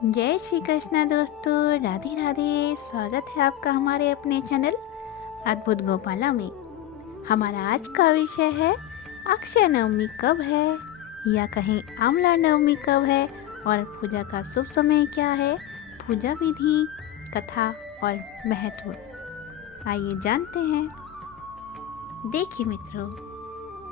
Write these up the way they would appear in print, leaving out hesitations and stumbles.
जय श्री कृष्णा दोस्तों, राधे राधे। स्वागत है आपका हमारे अपने चैनल अद्भुत गोपाला में। हमारा आज का विषय है अक्षय नवमी कब है, या कहीं आंवला नवमी कब है और पूजा का शुभ समय क्या है, पूजा विधि, कथा और महत्व। आइए जानते हैं। देखिए मित्रों,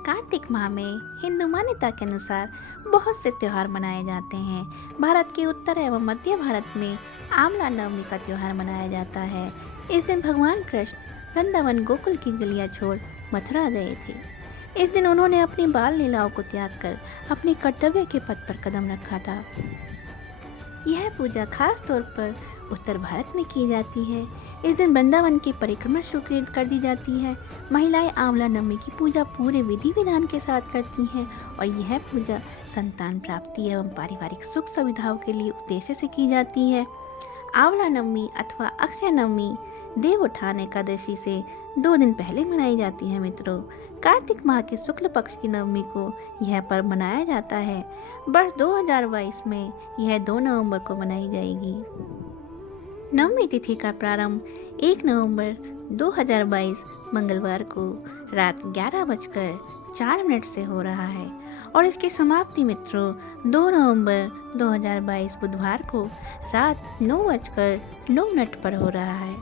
कार्तिक माह में हिंदू मान्यता के अनुसार बहुत से त्योहार मनाए जाते हैं। भारत के उत्तर एवं मध्य भारत में आंवला नवमी का त्योहार मनाया जाता है। इस दिन भगवान कृष्ण वृंदावन गोकुल की गलियां छोड़ मथुरा गए थे। इस दिन उन्होंने अपनी बाल लीलाओं को त्याग कर अपने कर्तव्य के पथ पर कदम रखा था। यह पूजा खास तौर पर उत्तर भारत में की जाती है। इस दिन वृंदावन की परिक्रमा शुरू कर दी जाती है। महिलाएं आंवला नवमी की पूजा पूरे विधि विधान के साथ करती हैं और यह पूजा संतान प्राप्ति एवं पारिवारिक सुख सुविधाओं के लिए उद्देश्य से की जाती है। आंवला नवमी अथवा अक्षय नवमी देव उठान एकादशी से 2 दिन पहले मनाई जाती है मित्रों। कार्तिक माह के शुक्ल पक्ष की नवमी को यह पर्व मनाया जाता है। वर्ष 2022 में यह 2 नवंबर को मनाई जाएगी। नवमी तिथि का प्रारंभ 1 नवंबर 2022 मंगलवार को रात 11:04 से हो रहा है और इसकी समाप्ति मित्रों 2 नवंबर 2022 बुधवार को रात 9:09 पर हो रहा है।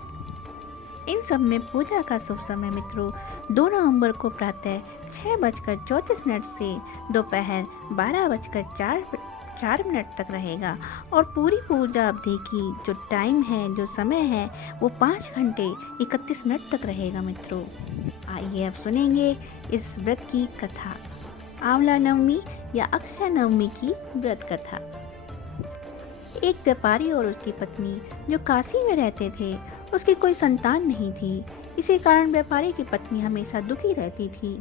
इन सब में पूजा का शुभ समय मित्रों 2 नवंबर को प्रातः 6:34 से दोपहर 12:04 तक रहेगा और पूरी पूजा अवधि की जो टाइम है, जो समय है, वो 5 घंटे 31 मिनट तक रहेगा मित्रों। आइए अब सुनेंगे इस व्रत की कथा, आंवला नवमी या अक्षय नवमी की व्रत कथा। एक व्यापारी और उसकी पत्नी जो काशी में रहते थे, उसकी कोई संतान नहीं थी। इसी कारण व्यापारी की पत्नी हमेशा दुखी रहती थी।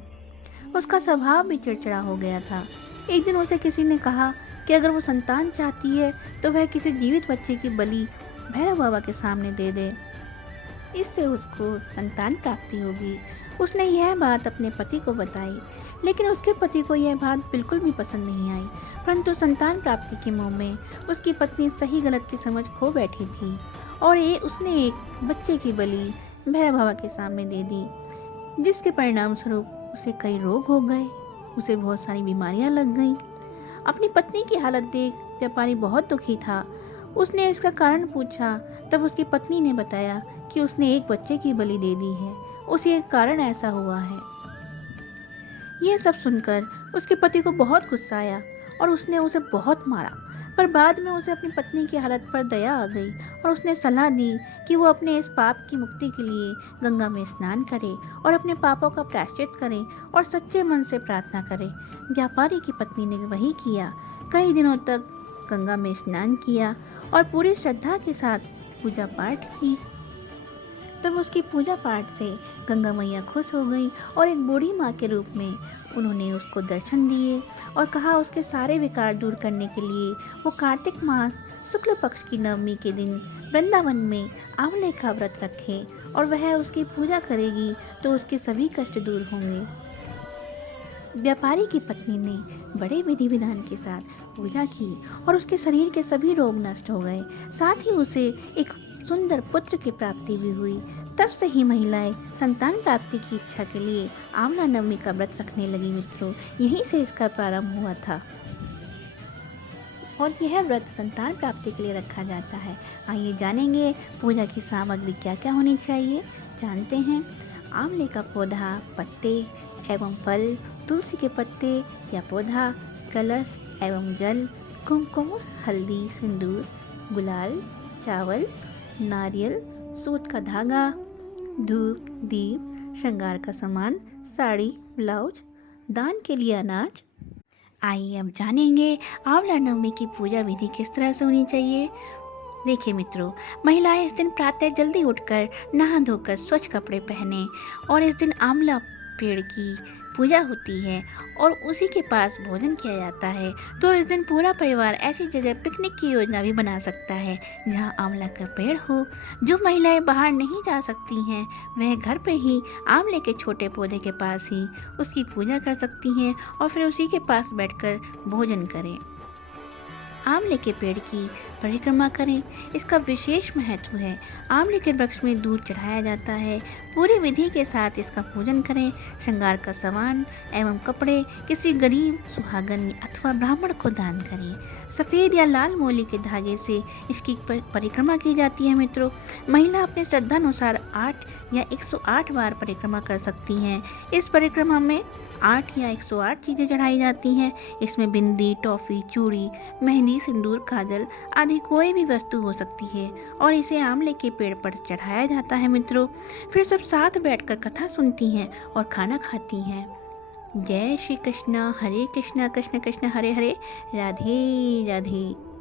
उसका स्वभाव भी चिड़चिड़ा हो गया था। एक दिन उसे किसी ने कहा कि अगर वो संतान चाहती है तो वह किसी जीवित बच्चे की बलि भैरव बाबा के सामने दे दे, इससे उसको संतान प्राप्ति होगी। उसने यह बात अपने पति को बताई, लेकिन उसके पति को यह बात बिल्कुल भी पसंद नहीं आई। परंतु संतान प्राप्ति के मोह में उसकी पत्नी सही गलत की समझ खो बैठी थी और उसने एक बच्चे की बलि भैरव बाबा के सामने दे दी, जिसके परिणाम स्वरूप उसे कई रोग हो गए, उसे बहुत सारी बीमारियां लग गईं। अपनी पत्नी की हालत देख व्यापारी बहुत दुखी था। उसने इसका कारण पूछा, तब उसकी पत्नी ने बताया कि उसने एक बच्चे की बलि दे दी है, उसी कारण ऐसा हुआ है। यह सब सुनकर उसके पति को बहुत गुस्सा आया और उसने उसे बहुत मारा। पर बाद में उसे अपनी पत्नी की हालत पर दया आ गई और उसने सलाह दी कि वो अपने इस पाप की मुक्ति के लिए गंगा में स्नान करे और अपने पापों का प्रायश्चित करे और सच्चे मन से प्रार्थना करे। व्यापारी की पत्नी ने वही किया। कई दिनों तक गंगा में स्नान किया और पूरी श्रद्धा के साथ पूजा पाठ की। तब उसकी पूजा पाठ से गंगा मैया खुश हो गई और एक बूढ़ी माँ के रूप में उन्होंने उसको दर्शन दिए और कहा उसके सारे विकार दूर करने के लिए वो कार्तिक मास शुक्ल पक्ष की नवमी के दिन वृंदावन में आंवले का व्रत रखे और वह उसकी पूजा करेगी तो उसके सभी कष्ट दूर होंगे। व्यापारी की पत्नी ने बड़े विधि विधान के साथ पूजा की और उसके शरीर के सभी रोग नष्ट हो गए। साथ ही उसे एक सुंदर पुत्र की प्राप्ति भी हुई। तब से ही महिलाएं संतान प्राप्ति की इच्छा के लिए आंवला नवमी का व्रत रखने लगी मित्रों। यहीं से इसका प्रारंभ हुआ था और यह व्रत संतान प्राप्ति के लिए रखा जाता है। आइए जानेंगे पूजा की सामग्री क्या क्या होनी चाहिए। जानते हैं। आंवले का पौधा, पत्ते एवं फल, तुलसी के पत्ते या पौधा, कलश एवं जल, कुमकुम, हल्दी, सिंदूर, गुलाल, चावल, नारियल, सूत का धागा, धूप, दीप, श्रृंगार का सामान, साड़ी, ब्लाउज, दान के लिए अनाज। आइए अब जानेंगे आंवला नवमी की पूजा विधि किस तरह से होनी चाहिए। देखिए मित्रों, महिलाएं इस दिन प्रातः जल्दी उठकर नहा धोकर स्वच्छ कपड़े पहने और इस दिन आंवला पेड़ की पूजा होती है और उसी के पास भोजन किया जाता है। तो इस दिन पूरा परिवार ऐसी जगह पिकनिक की योजना भी बना सकता है जहां आंवला का पेड़ हो। जो महिलाएं बाहर नहीं जा सकती हैं वह घर पे ही आंवले के छोटे पौधे के पास ही उसकी पूजा कर सकती हैं और फिर उसी के पास बैठकर भोजन करें। आंवले के पेड़ की परिक्रमा करें। इसका विशेष महत्व है। आंवले के वृक्ष में दूध चढ़ाया जाता है। पूरी विधि के साथ इसका पूजन करें। श्रृंगार का सामान एवं कपड़े किसी गरीब, सुहागन अथवा ब्राह्मण को दान करें। सफ़ेद या लाल मोली के धागे से इसकी परिक्रमा की जाती है मित्रों। महिला अपने श्रद्धानुसार 8 या 108 बार परिक्रमा कर सकती हैं। इस परिक्रमा में 8 या 108 चीज़ें चढ़ाई जाती हैं। इसमें बिंदी, टॉफ़ी, चूड़ी, मेहंदी, सिंदूर, काजल आदि कोई भी वस्तु हो सकती है और इसे आंवले के पेड़ पर चढ़ाया जाता है मित्रों। फिर सब साथ बैठकर कथा सुनती हैं और खाना खाती हैं। जय श्री कृष्ण, हरे कृष्ण कृष्ण कृष्ण हरे हरे, राधे राधे।